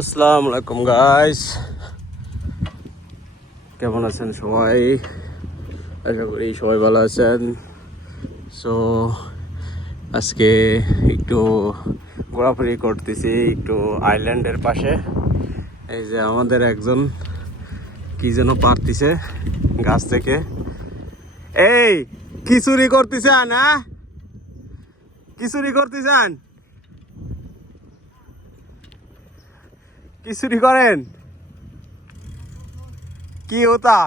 আসসালামু আলাইকুম গাইস কেমন আছেন সবাই? আশা করি সবাই ভালো আছেন। সো আজকে একটু ঘোরাফুরি করতেছি একটু আইল্যান্ডের পাশে। এই যে আমাদের একজন কি যেন পারতিছে গাছ থেকে। এই কি চুরি করতেছেন হ্যাঁ? কি চুরি করতেছেন? কি চুরি করেন? কি ওতা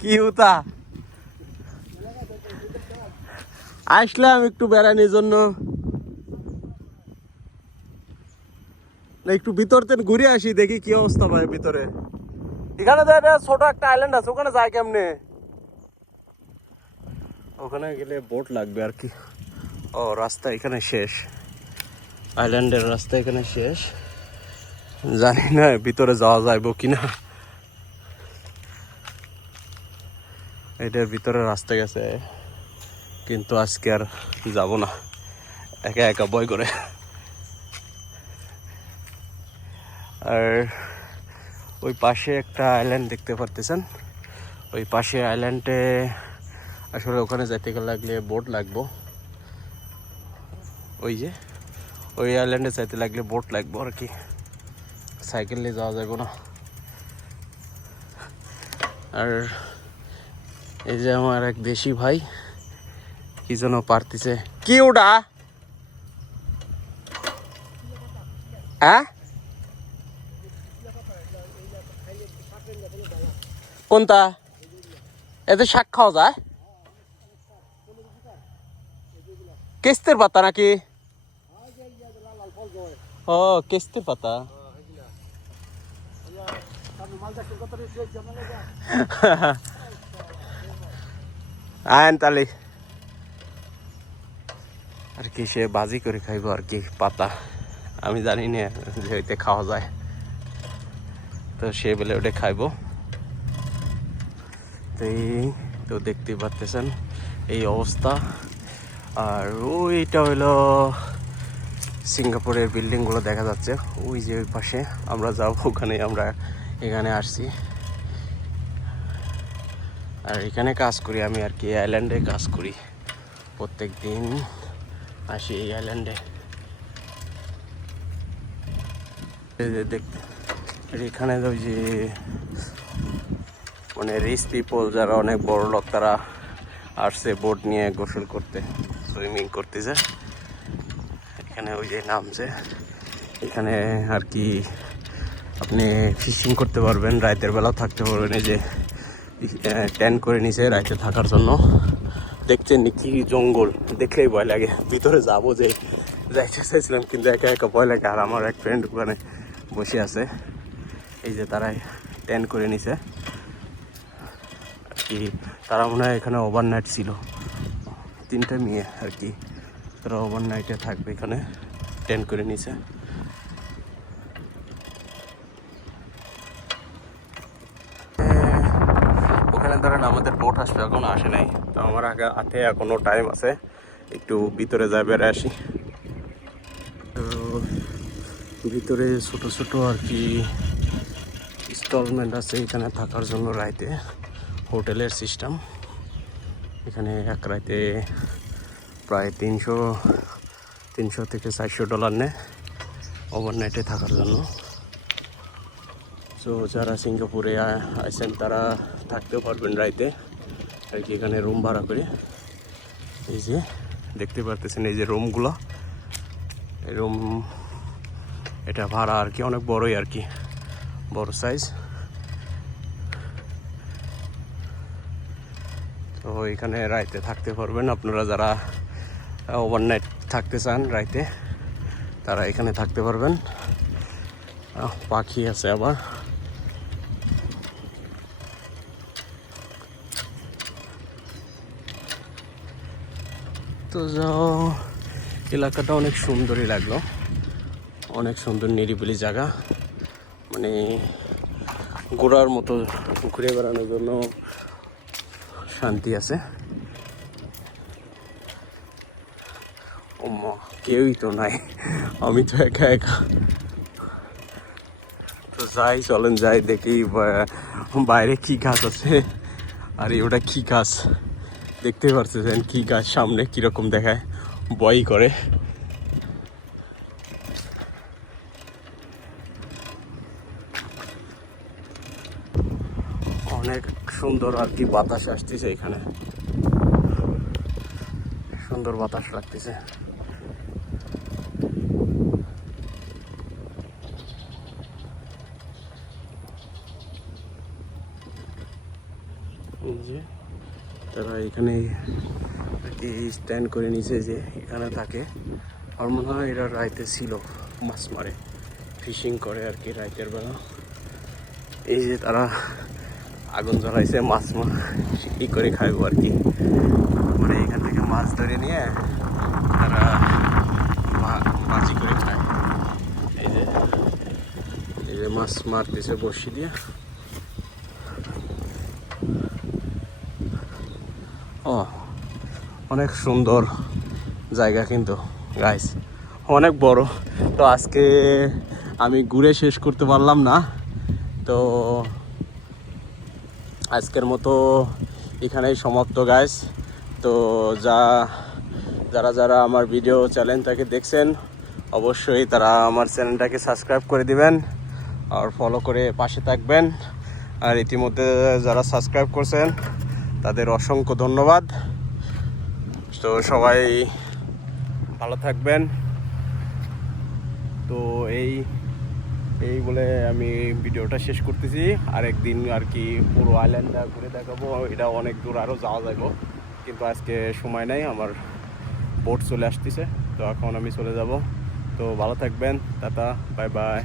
কি ওতা আসলাম একটু বেড়ানোর জন্য। একটু ভিতর থেকে ঘুরে আসি, দেখি কি অবস্থা ভাই ভিতরে। এখানে তো একটা ছোট একটা আইল্যান্ড আছে, ওখানে যায় কেমনে? ওখানে গেলে বোট লাগবে আর কি। ও, রাস্তা এখানে শেষ। আইল্যান্ডের রাস্তা এখানে শেষ। জানি না ভিতরে যাওয়া যাইব কিনা। এটার ভিতরে রাস্তা গেছে, কিন্তু আজকে আর যাব না। একা একা বই করে। আর ওই পাশে একটা আইল্যান্ড দেখতে পারতেছেন? ওই পাশে আইল্যান্ডে আসলে ওখানে যেতে গেলে লাগলে বোট লাগবো। ওই যে ওই আইল্যান্ডে যাইতে লাগলে বোট লাগবো আর কি। সাইকেল নিয়ে যাওয়া যাবে না। আর এই যে আমার এক দেশি ভাই, কি যেন পারতেছে। কি ওটা? হ্যাঁ? কোনটা? এতে শাক খাওয়া যায়? কেস্তের পাতা নাকি? ও পাতা তালি আর কি সে বাজি করে খাইব আর কি পাতা আমি জানি না যে ওইতে খাওয়া যায় তো সে বলে ওটা খাইব তো এই তো দেখতে পাচ্ছেন এই অবস্থা আর ওইটা হইল সিঙ্গাপুরের বিল্ডিংগুলো দেখা যাচ্ছে। ওই যে ওই পাশে আমরা যাব, ওখানে আমরা এখানে আসছি। আর এখানে কাজ করি আমি আর কি আইল্যান্ডে কাজ করি। প্রত্যেক দিন আসি এই আইল্যান্ডে এখানে ওই যে মানে রিচ পিপল যারা, অনেক বড় লোক তারা আসছে বোট নিয়ে গোসল করতে সুইমিং করতেছে। এখানে ওই যে নামছে। এখানে আর কি আপনি ফিশিং করতে পারবেন, রাতের বেলাও থাকতে পারবেন, এই যে ট্যান করে নিছে রাতে থাকার জন্য। দেখছেন কি জঙ্গল, দেখলেই ভয় লাগে। ভিতরে যাব যে যাইতে চাইছিলাম কিন্তু একা একা ভয় লাগে। আর আমার এক ফ্রেন্ড ওখানে বসে আছে। এই যে তারাই ট্যান করে নিছে। আর কি, তারা মনে হয় এখানে ওভারনাইট ছিল। তিনটা মেয়ে আর কি। তারা ওভার নাইটে থাকবে এখানে। টেন্ট করে নিছে। ওখানে ধরেন আমাদের বোট আসবে, এখনও আসে নাই। তো আমার আগে হাতে এখনও টাইম আছে। একটু ভিতরে যাই বেড়ে আসি। ভিতরে ছোট ছোট আর কি ইনস্টলমেন্ট আছে এখানে থাকার জন্য রাইতে। হোটেলের সিস্টেম এখানে এক রাইতে প্রায় তিনশো তিনশো থেকে চারশো ডলার নেয় ওভারনাইটে থাকার জন্য। সো যারা সিঙ্গাপুরে আ- আছেন তারা থাকতেও পারবেন রাইতে। আর কি এখানে রুম ভাড়া করে। এই যে, দেখতে পারতেছেন এই যে রুমগুলো এই রুম এটা ভাড়া আর কি, অনেক বড়ই আর কি। বড় সাইজ তো এখানে রাইতে থাকতে পারবেন আপনারা যারা ওভারনাইট থাকতে চান রাইতে, তারা এখানে থাকতে পারবেন। পাখি আছে আবার। তো যাও, এলাকাটা অনেক সুন্দরই লাগল। অনেক সুন্দর নিরিবিলি জায়গা। মানে ঘোরার মতো ঘুরে বেড়ানোর জন্য শান্তি আছে। ও কেউই তো নাই। আমি তো একা একা। তো যাই, চলেন যাই, দেখি বাইরে কি গাছ আছে। আর, ওটা কি গাছ? দেখতে পারতেছেন, কি গাছ সামনে কীরকম দেখায়। বই করে। অনেক সুন্দর আর কি বাতাস আসতেছে এখানে। সুন্দর বাতাস লাগতেছে। এই যে, তারা এখানে স্ট্যান্ড করে নিছে যে এখানে থাকে। আর মনে হয় এরা রাইতে ছিল, মাছ মারে ফিশিং করে আর কি রাইতের বেলা। এই যে তারা আগুন জ্বালাইছে, মাছ মাছ ই করে খাইবো আর কি। মানে এখান থেকে মাছ ধরে নিয়ে তারা মাছি করে খায়। এই যে এই যে মাছ মারতেছে বসি দিয়ে ও অনেক সুন্দর জায়গা কিন্তু গাইস অনেক বড়। তো আজকে আমি ঘুরে শেষ করতে পারলাম না। তো আজকের মতো এখানেই সমাপ্ত গাইস তো যা, যারা যারা আমার ভিডিও চ্যানেলটাকে দেখছেন, অবশ্যই তারা আমার চ্যানেলটাকে সাবস্ক্রাইব করে দিবেন আর ফলো করে পাশে থাকবেন। আর ইতিমধ্যে যারা সাবস্ক্রাইব করছেন, তাদের অসংখ্য ধন্যবাদ। তো সবাই ভালো থাকবেন। তো এই এই বলে আমি ভিডিওটা শেষ করতেছি। আর একদিন আর কি পুরো আইল্যান্ডটা ঘুরে দেখাবো। এটা অনেক দূর আরও যাওয়া যাবে কিন্তু আজকে সময় নাই, আমার বোট চলে আসতেছে। তো এখন আমি চলে যাব। তো ভালো থাকবেন, টাটা বাই বাই